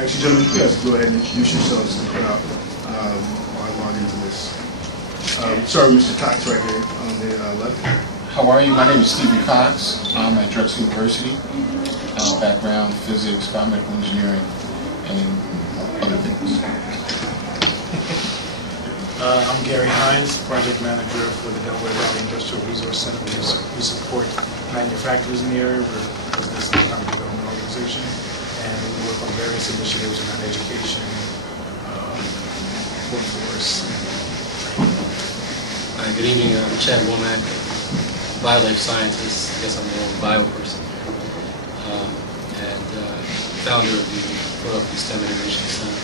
Actually, gentlemen, you guys go ahead and introduce yourselves to the crowd while I log into this. Sorry, Mr. Cox right here on the left. How are you? My name is Stephen Cox. I'm at Drexel University. Background, physics, biomedical engineering, and other things. I'm Gary Hines, project manager for the Delaware Valley Industrial Resource Center. We support manufacturers in the area. We're a business and economic development organization, and we work on various initiatives around education, workforce, and training. Good evening, I'm Chad Womack, biolife scientist. I guess I'm more of a bio person, and founder of the Philadelphia STEM Innovation Center.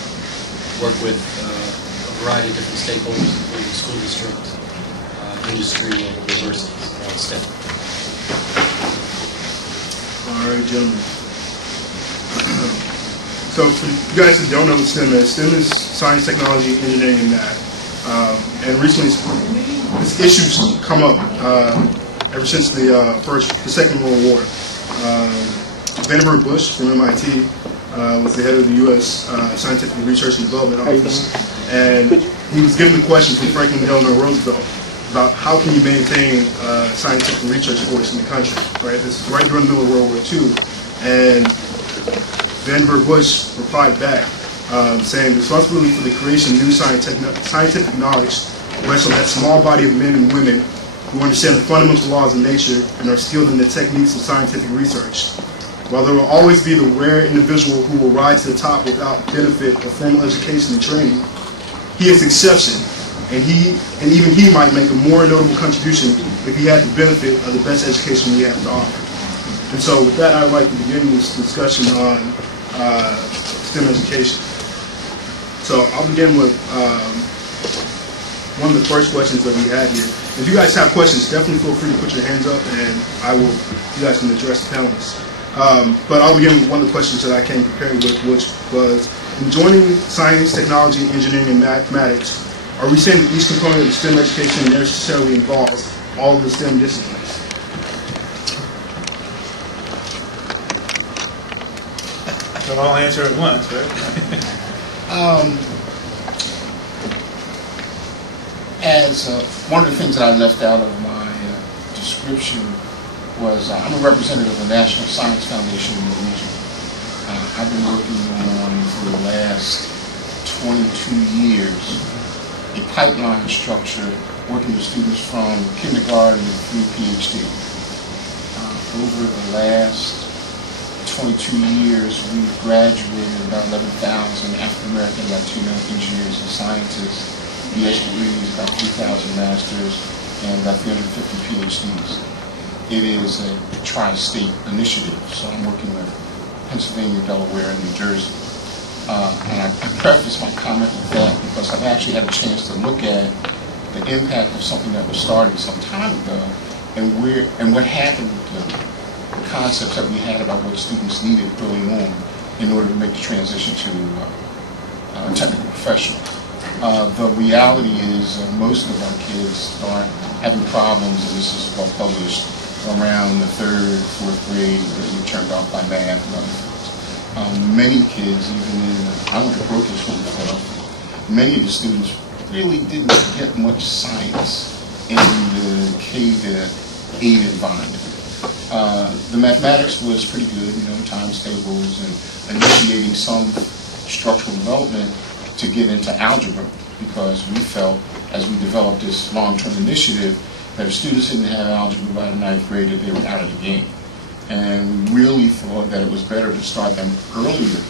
Work with a variety of different stakeholders, including school districts, industry, and universities around STEM. All right, gentlemen. So for you guys who don't know what STEM is science, technology, engineering, and math. And recently, this issue's come up ever since the Second World War. Vannevar Bush from MIT was the head of the U.S. Scientific Research and Development Office, and he was given the question from Franklin Delano Roosevelt about how can you maintain scientific research force in the country. Right, this is right during the middle of World War II, and Vannevar Bush replied back saying, "The responsibility for the creation of new scientific knowledge rests on that small body of men and women who understand the fundamental laws of nature and are skilled in the techniques of scientific research. While there will always be the rare individual who will rise to the top without benefit of formal education and training, he is exception, and even he might make a more notable contribution if he had the benefit of the best education we have to offer." And so with that, I'd like to begin this discussion on STEM education. So I'll begin with one of the first questions that we had here. If you guys have questions, definitely feel free to put your hands up, and you guys can address the panelists. But I'll begin with one of the questions that I came prepared with, which was, in joining science, technology, engineering, and mathematics, are we saying that each component of STEM education necessarily involves all of the STEM disciplines? So I'll answer at once, right? One of the things that I left out of my description was I'm a representative of the National Science Foundation in the region. I've been working on, for the last 22 years, a pipeline structure working with students from kindergarten through PhD. Over the last 22 years, we've graduated about 11,000 African-American, Latino engineers and scientists, BS degrees, about 3,000 masters, and about 350 PhDs. It is a tri-state initiative, so I'm working with Pennsylvania, Delaware, and New Jersey. And I preface my comment with that because I've actually had a chance to look at the impact of something that was started some time ago, and what happened to the concepts that we had about what students needed early on in order to make the transition to a technical professional. The reality is most of our kids start having problems, and this is well published, around the 3rd, 4th grade, where you're turned off by math and other things. Many kids, even I went to parochial school in Philadelphia, many of the students really didn't get much science in the K-8 environment. The mathematics was pretty good, times tables and initiating some structural development to get into algebra, because we felt, as we developed this long-term initiative, that if students didn't have algebra by the 9th grade, that they were out of the game. And we really thought that it was better to start them earlier,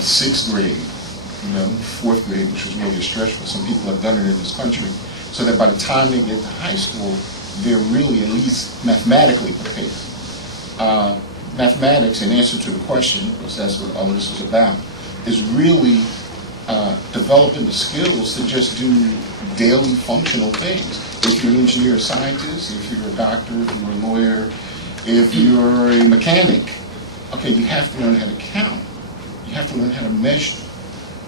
6th grade, 4th grade, which was really a stretch, but some people have done it in this country, so that by the time they get to high school, they're really at least mathematically prepared. Mathematics, in answer to the question, because that's what all of this is about, is really developing the skills to just do daily functional things. If you're an engineer or scientist, if you're a doctor, if you're a lawyer, if you're a mechanic, okay, you have to learn how to count. You have to learn how to measure.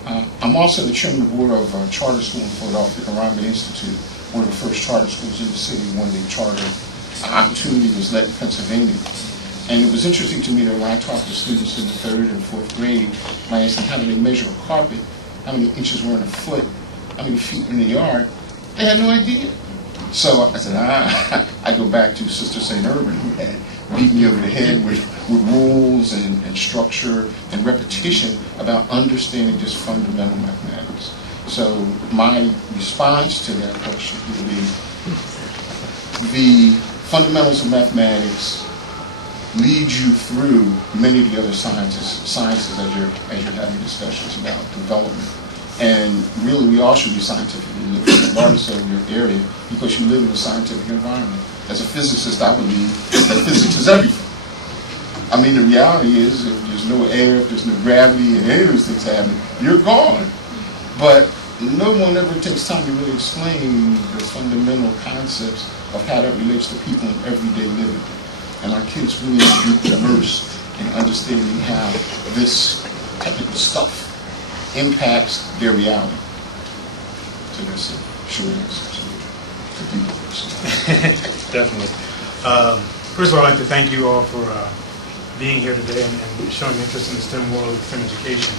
I'm also the chairman of the board of a charter school in Philadelphia, the Ryman Institute, one of the first charter schools in the city. One of the charter opportunity was led in Pennsylvania. And it was interesting to me that when I talked to students in the 3rd and 4th grade, when I asked them how do they measure a carpet, how many inches were in a foot, how many feet in the yard, they had no idea. So I said, I go back to Sister St. Urban, who had beat me over the head with rules and structure and repetition about understanding just fundamental mathematics. So my response to that question would be the fundamentals of mathematics lead you through many of the other sciences as you're having discussions about development. And really, we all should be scientifically literate, regardless of your area, because you live in a scientific environment. As a physicist, I believe that physics is everything. I mean, the reality is, if there's no air, if there's no gravity, and any of those things happen, you're gone. But no one ever takes time to really explain the fundamental concepts of how that relates to people in everyday living. And our kids really need to be immersed in understanding how this technical stuff impacts their reality. So that's a short answer to the deeper question. Definitely. First of all, I'd like to thank you all for being here today and showing interest in the STEM world of STEM education.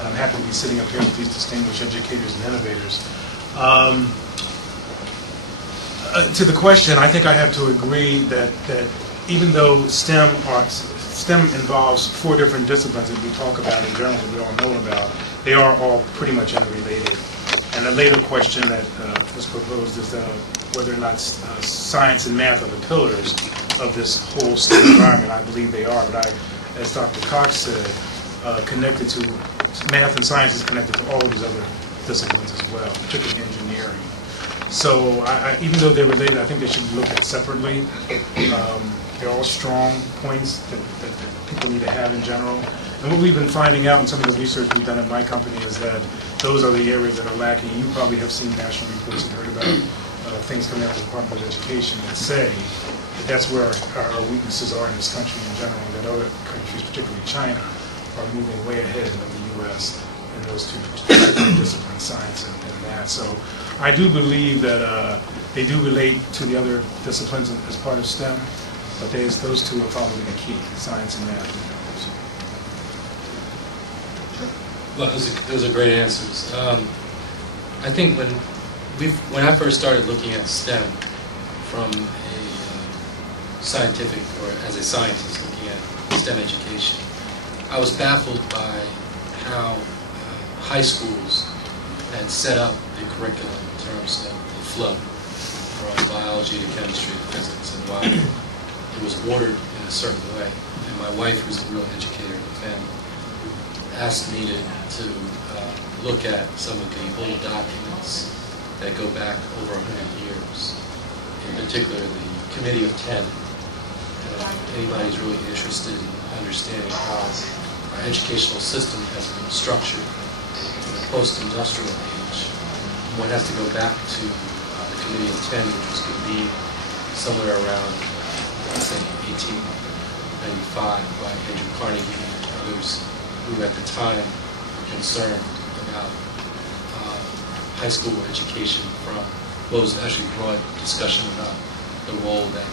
I'm happy to be sitting up here with these distinguished educators and innovators. To the question, I think I have to agree that even though STEM involves 4 different disciplines that we talk about in general that we all know about, they are all pretty much interrelated. And the later question that was proposed is whether or not science and math are the pillars of this whole STEM environment. I believe they are, but as Dr. Cox said, math and science is connected to all of these other disciplines as well, particularly engineering. So even though they're related, I think they should be looked at separately. They're all strong points that people need to have in general. And what we've been finding out in some of the research we've done at my company is that those are the areas that are lacking. You probably have seen national reports and heard about things coming out of the Department of Education that say that that's where our weaknesses are in this country in general, and that other countries, particularly China, are moving way ahead of the U.S. in those 2 disciplines, science and math. So I do believe that they do relate to the other disciplines as part of STEM, but those 2 are probably the key, science and math. Well, those are great answers. I think when I first started looking at STEM from a scientific, or as a scientist looking at STEM education, I was baffled by how high schools had set up the curriculum in terms of the flow from biology to chemistry to physics, and why it was ordered in a certain way. And my wife, who's a real educator in the family, asked me to look at some of the old documents that go back over 100 years. In particular, the Committee of 10. If anybody's really interested in understanding how our educational system has been structured in the post-industrial age, one has to go back to the Committee of 10, which was convened somewhere around, I think, 1895 by Andrew Carnegie and others who at the time were concerned about high school education from what was actually broad discussion about the role that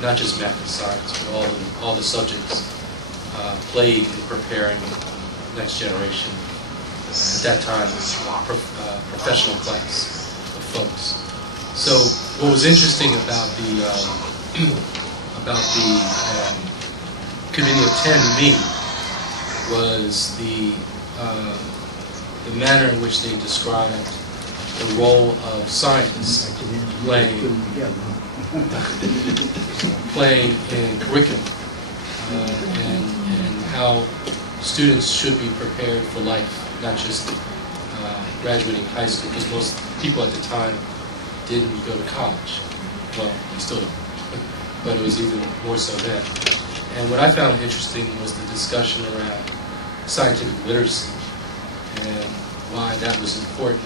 not just math and science, but all the subjects played in preparing the next generation. At that time, professional class of folks. So what was interesting about the Committee of 10 to me was the manner in which they described the role of science playing in curriculum and how students should be prepared for life, not just graduating high school, because most people at the time didn't go to college. Well, they still don't, but it was even more so then. And what I found interesting was the discussion around scientific literacy and why that was important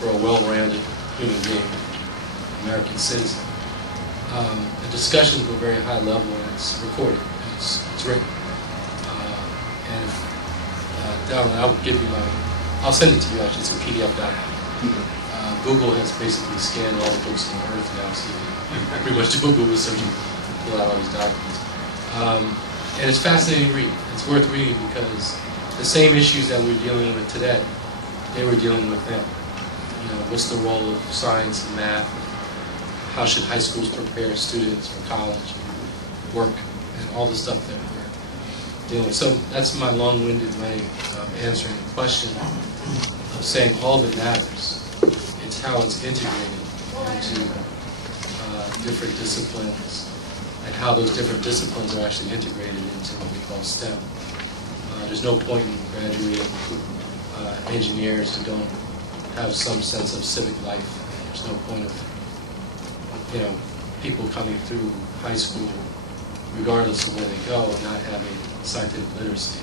for a well-rounded human being, American citizen. The discussions were very high level, and it's recorded, it's written. And Darren, I'll send it to you actually, it's a PDF document. Google has basically scanned all the books on earth now, so you pretty much do Google was searching to pull out all these documents. And it's fascinating read. It's worth reading because the same issues that we're dealing with today, they were dealing with then. You know, what's the role of science and math? How should high schools prepare students for college and work and all the stuff that we're dealing with. So that's my long-winded way of answering the question of saying all of it matters. It's how it's integrated into different disciplines and how those different disciplines are actually integrated into what we call STEM. There's no point in graduating engineers who don't have some sense of civic life. There's no point of, you know, people coming through high school, regardless of where they go, and not having scientific literacy.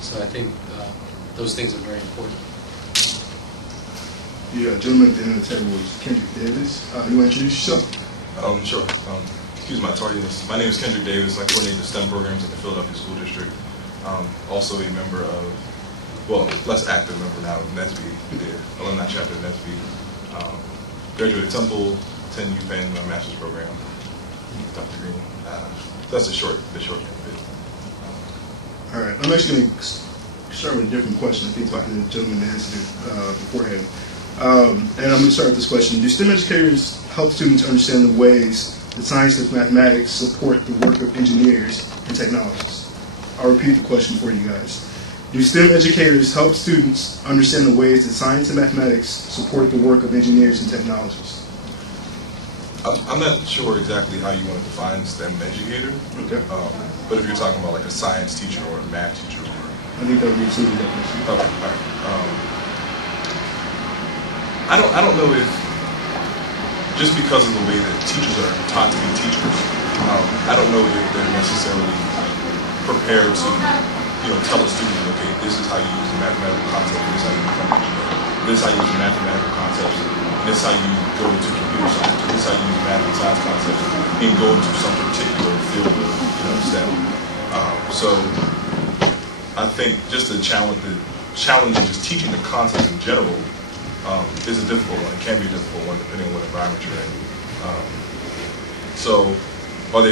So I think those things are very important. The gentleman at the end of the table is Kendrick Davis. You want to introduce yourself? Sure. Excuse my tardiness. My name is Kendrick Davis. I coordinate the STEM programs at the Philadelphia School District. Also a member of, well, less active member now of NSBE, the Alumni chapter of NSBE. Graduated Temple, 10 UPenn, my master's program. Dr. Green. That's the short bit. All right. I'm actually going to start with a different question. I think talking to the gentleman that answered it beforehand. And I'm going to start with this question. Do STEM educators help students understand the ways that science and mathematics support the work of engineers and technologists? I'll repeat the question for you guys. Do STEM educators help students understand the ways that science and mathematics support the work of engineers and technologists? I'm not sure exactly how you want to define STEM educator. Okay. But if you're talking about like a science teacher or a math teacher, I think that would be a suitable definition. okay, all right. I don't know if just because of the way that teachers are taught to be teachers, I don't know if they're necessarily prepared to, tell a student, okay, this is how you use the mathematical concept, this is how you become an engineer, this is how you use the mathematical concepts, this is how you go into computer science, this is how you use math and science concepts, and go into some particular field of STEM. So I think just the challenge of just teaching the concepts in general is a difficult one. It can be a difficult one depending on what environment you're in. So